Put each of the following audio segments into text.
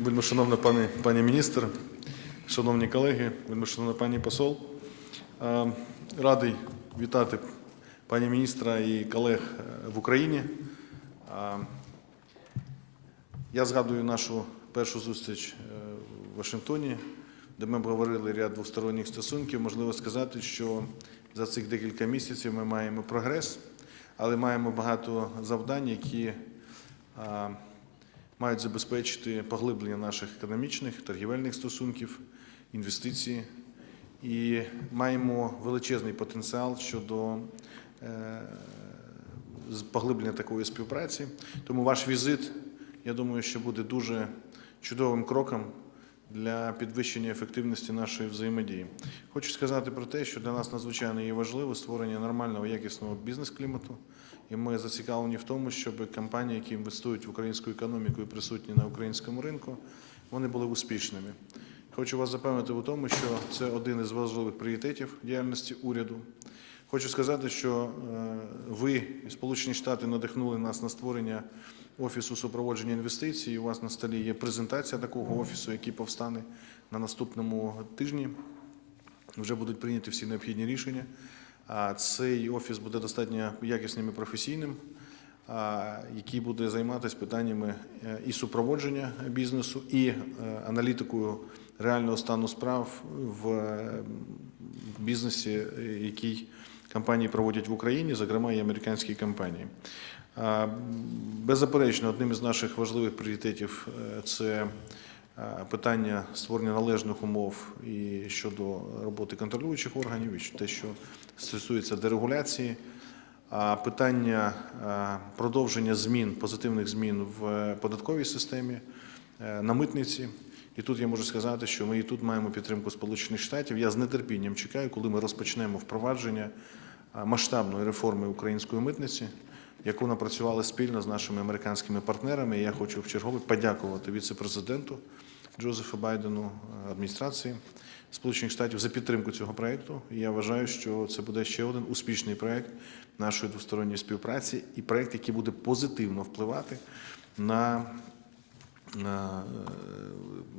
Вельмишановна пані, пані міністр, шановні колеги, вельмишановна пані посол. Е, Радий вітати пані міністра і колег е, в Україні. Е, Я згадую нашу першу зустріч в Вашингтоні, де ми обговорили ряд двосторонніх стосунків. Можливо сказати, що за цих декілька місяців ми маємо прогрес, але маємо багато завдань, які мають забезпечити поглиблення наших економічних, торгівельних стосунків, інвестиції. І маємо величезний потенціал щодо е, поглиблення такої співпраці. Тому ваш візит, я думаю, що буде дуже чудовим кроком для підвищення ефективності нашої взаємодії. Хочу сказати про те, що для нас надзвичайно є важливо створення нормального якісного бізнес-клімату. І ми зацікавлені в тому, щоб компанії, які інвестують в українську економіку і присутні на українському ринку, вони були успішними. Хочу вас запевнити у тому, що це один із важливих пріоритетів діяльності уряду. Хочу сказати, що е, ви, Сполучені Штати, надихнули нас на створення офісу супроводження інвестицій. У вас на столі є презентація такого офісу, який повстане на наступному тижні. Вже будуть прийняті всі необхідні рішення. Цей офіс буде достатньо якісним і професійним, який буде займатися питаннями е, і супроводження бізнесу, і е, аналітикою реального стану справ в е, бізнесі, е, який компанії проводять в Україні, зокрема і американські компанії. Беззаперечно, одним із наших важливих пріоритетів е, це е, питання створення належних умов і щодо роботи контролюючих органів, і те, що стосується дерегуляції, питання продовження змін, позитивних змін в податковій системі, на митниці. І тут я можу сказати, що ми і тут маємо підтримку Сполучених Штатів. Я з нетерпінням чекаю, коли ми розпочнемо впровадження масштабної реформи української митниці, яку напрацювали спільно з нашими американськими партнерами. І я хочу в чергове подякувати віце-президенту Джозефу Байдену, адміністрації Сполучених Штатів за підтримку цього проекту. І я вважаю, що це буде ще один успішний проект нашої двосторонньої співпраці і проект, який буде позитивно впливати на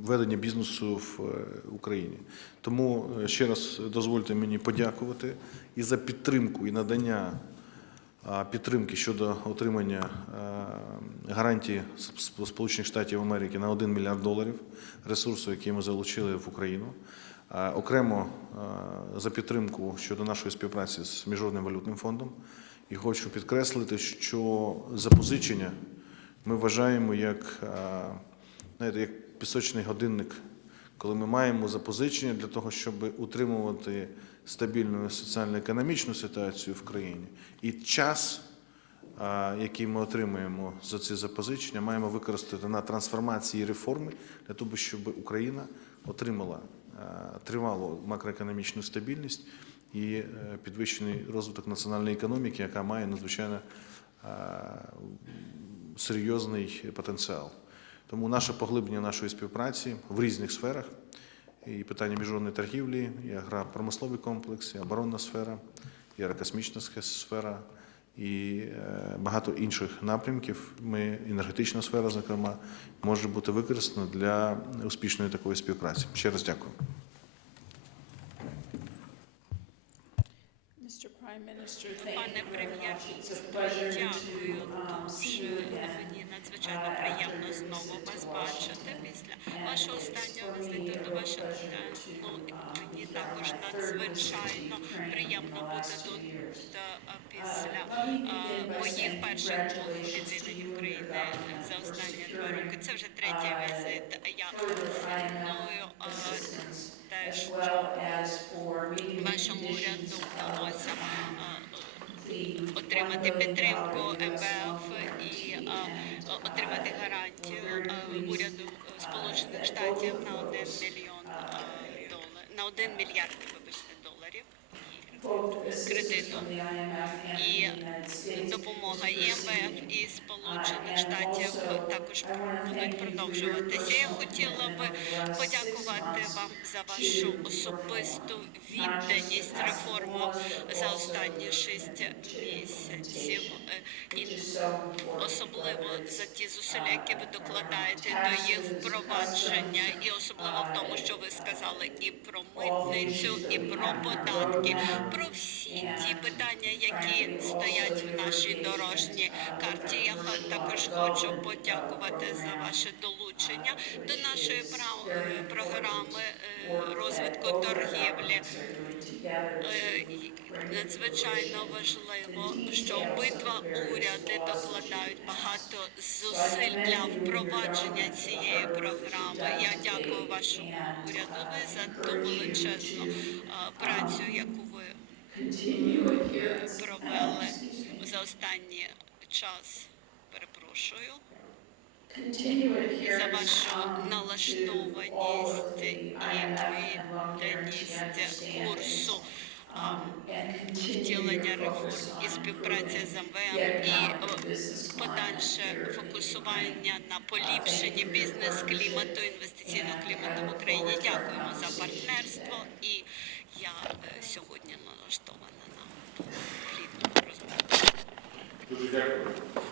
ведення бізнесу в е, Україні. Тому е, ще раз дозвольте мені подякувати і за підтримку і надання підтримки щодо отримання е, гарантії Сполучених Штатів Америки на 1 мільярд доларів ресурсу, який ми залучили в Україну. Окремо е, за підтримку щодо нашої співпраці з Міжнародним валютним фондом. І хочу підкреслити, що запозичення ми вважаємо як, е, знаєте, як пісочний годинник, коли ми маємо запозичення для того, щоб утримувати стабільну соціально-економічну ситуацію в країні. І час, е, який ми отримуємо за ці запозичення, маємо використати на трансформації реформи для того, щоб Україна отримала е, тривалу макроекономічну стабільність і підвищений розвиток національної економіки, яка має надзвичайно серйозний потенціал. Тому наше поглиблення нашої співпраці в різних сферах і питання міжнародної торгівлі, і агропромисловий комплекс, і оборонна сфера, і аерокосмічна сфера, і е, багато інших напрямків. Ми енергетична сфера, зокрема, може бути використана для успішної такої співпраці. Ще раз дякую. Пане прем'єр, It's дякую дуже. Мені надзвичайно приємно знову вас бачити після вашого останнього візиту до Вашингтону. І мені також надзвичайно приємно бути тут е, після е, моїх перших двох відвідин України за останні два роки. Це вже третій візит. Я ціную вашому уряду вдалося отримати підтримку МВФ і отримати гарантію уряду Сполучених Штатів на один 1 мільйон доларів на 1 мільярд вибачте доларів. І both assistance кредиту і допомога is і Сполучених Штатів також будуть продовжуватися. Я хотіла би подякувати вам за вашу особисту відданість реформам за останні шість місяців. І особливо за ті зусилля, які ви докладаєте до їх впровадження, і особливо в тому, що ви сказали і про митницю, і про податки, про всі ті питання, які стоять в нашій дорожній карті. Я також хочу подякувати за ваше долучення до нашої е, програми е, розвитку торгівлі. Е, Надзвичайно важливо, що обидва уряди докладають багато зусиль для впровадження цієї програми. Я дякую вашому урядові за ту величезну працю, яку. Провели за останній час. Перепрошую за вашу um, налаштованість і відданість курсу. um, continue втілення реформ і on співпраця з the і подальше фокусування на поліпшенні бізнес-клімату, інвестиційного клімату в Україні. Дякуємо за партнерство, і я е, сьогодні налаштована на плідну розмову. Дуже дякую.